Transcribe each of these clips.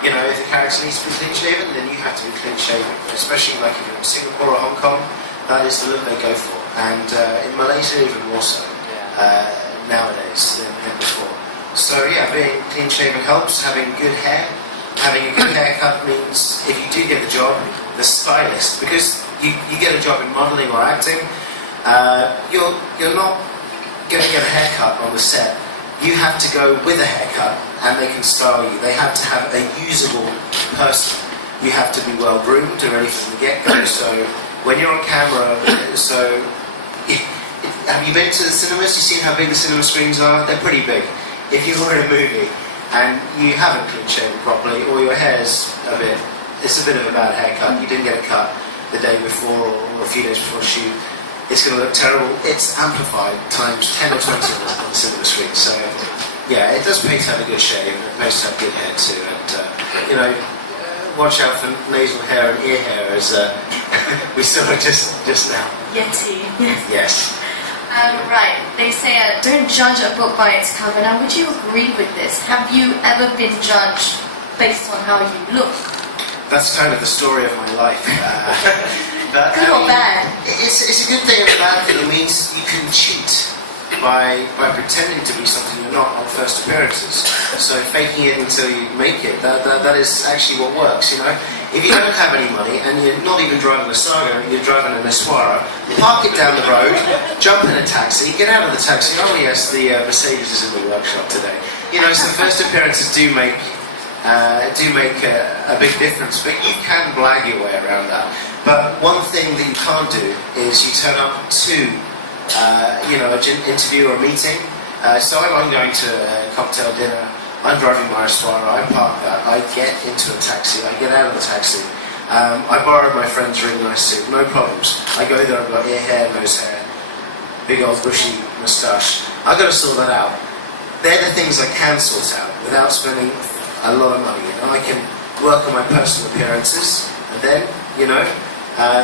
You know, if the character needs to be clean shaven, then you have to be clean shaven. Especially like if you're in Singapore or Hong Kong, that is the look they go for. And in Malaysia, even more so nowadays than before. So yeah, being clean shaven helps. Having good hair, having a good haircut means if you do get the job, the stylist, because you get a job in modelling or acting, you're not going to get a haircut on the set. You have to go with a haircut and they can style you. They have to have a usable person. You have to be well groomed and ready from the get-go. So when you're on camera, have you been to the cinemas? You've seen how big the cinema screens are? They're pretty big. If you're in a movie and you haven't clean shaven properly, or your hair's it's a bit of a bad haircut, you didn't get a cut the day before or a few days before a shoot, it's going to look terrible. It's amplified times 10 or 20 on the cinema screen. So yeah, it does pay to have a good shave, and it pays to have good hair too. And watch out for nasal hair and ear hair, as we saw just now. Yeti. Yes. Right, they say don't judge a book by its cover. Now, would you agree with this? Have you ever been judged based on how you look? That's kind of the story of my life. Good or bad? It's a good thing and a bad thing. It means you can cheat by pretending to be something you're not on first appearances. So faking it until you make it, that is actually what works, you know. If you don't have any money and you're not even driving a Saga, you're driving an Esquire, park it down the road, jump in a taxi, get out of the taxi. Oh yes, the Mercedes is in the workshop today. You know, so first appearances do make a big difference, but you can blag your way around that. But one thing that you can't do is you turn up to an interview or a meeting. So I'm going to a cocktail dinner, I'm driving my Esquire, I park that, I get into a taxi, I get out of the taxi, I borrowed my friend's really nice suit, no problems. I go there, I've got ear hair, nose hair, big old bushy moustache. I've got to sort that out. They're the things I can sort out without spending a lot of money. You know, I can work on my personal appearances, and then,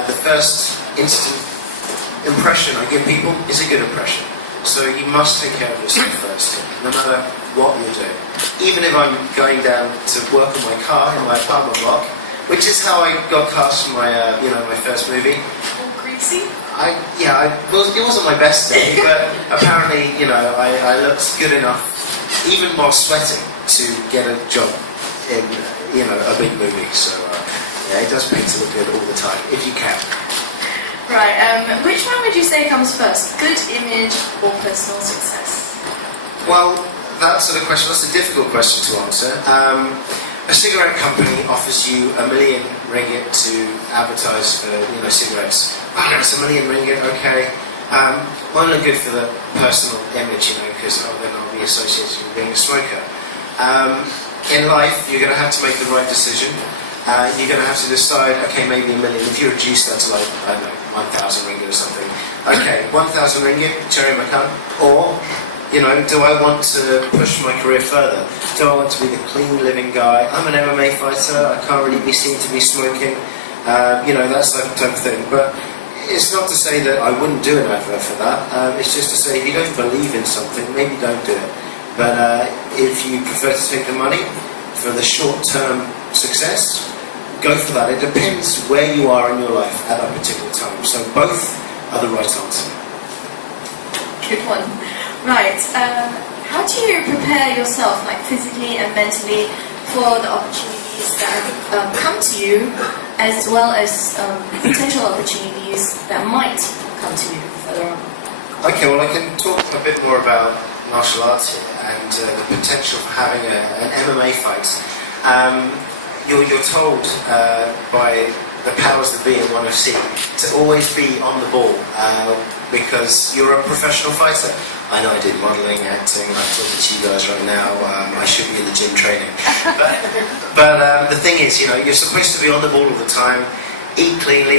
the first instant impression I give people is a good impression. So you must take care of yourself first, no matter what you're doing. Even if I'm going down to work on my car in my apartment block, which is how I got cast for my, my first movie. All greasy? It wasn't my best day, but apparently, I looked good enough, even while sweating, to get a job in, a big movie. So, it does pay to look good all the time, if you can. Right, which one would you say comes first? Good image or personal success? Well, that's a difficult question to answer. A cigarette company offers you $1 million ringgit to advertise for, cigarettes. Oh, that's $1 million ringgit, okay. Won't look good for the personal image, because then I'll be associated with being a smoker. In life, you're going to have to make the right decision. You're going to have to decide, okay, maybe $1 million. If you reduce that to like, I don't know, 1,000 ringgit or something. Okay, 1,000 ringgit, cherry macan. Or, do I want to push my career further? Do I want to be the clean living guy? I'm an MMA fighter, I can't really be seen to be smoking. That type of thing. But it's not to say that I wouldn't do an advert for that. It's just to say if you don't believe in something, maybe don't do it. But if you prefer to take the money for the short-term success, go for that. It depends where you are in your life at that particular time. So both are the right answer. Good one. Right. How do you prepare yourself, like physically and mentally, for the opportunities that come to you, as well as potential opportunities that might come to you further on? Okay, well I can talk a bit more about martial arts here and the potential for having an MMA fight. You're told by the powers that be in 1FC to always be on the ball because you're a professional fighter. I know I did modelling, acting, I'm talking to you guys right now, I should be in the gym training. But the thing is, you're supposed to be on the ball all the time, eat cleanly,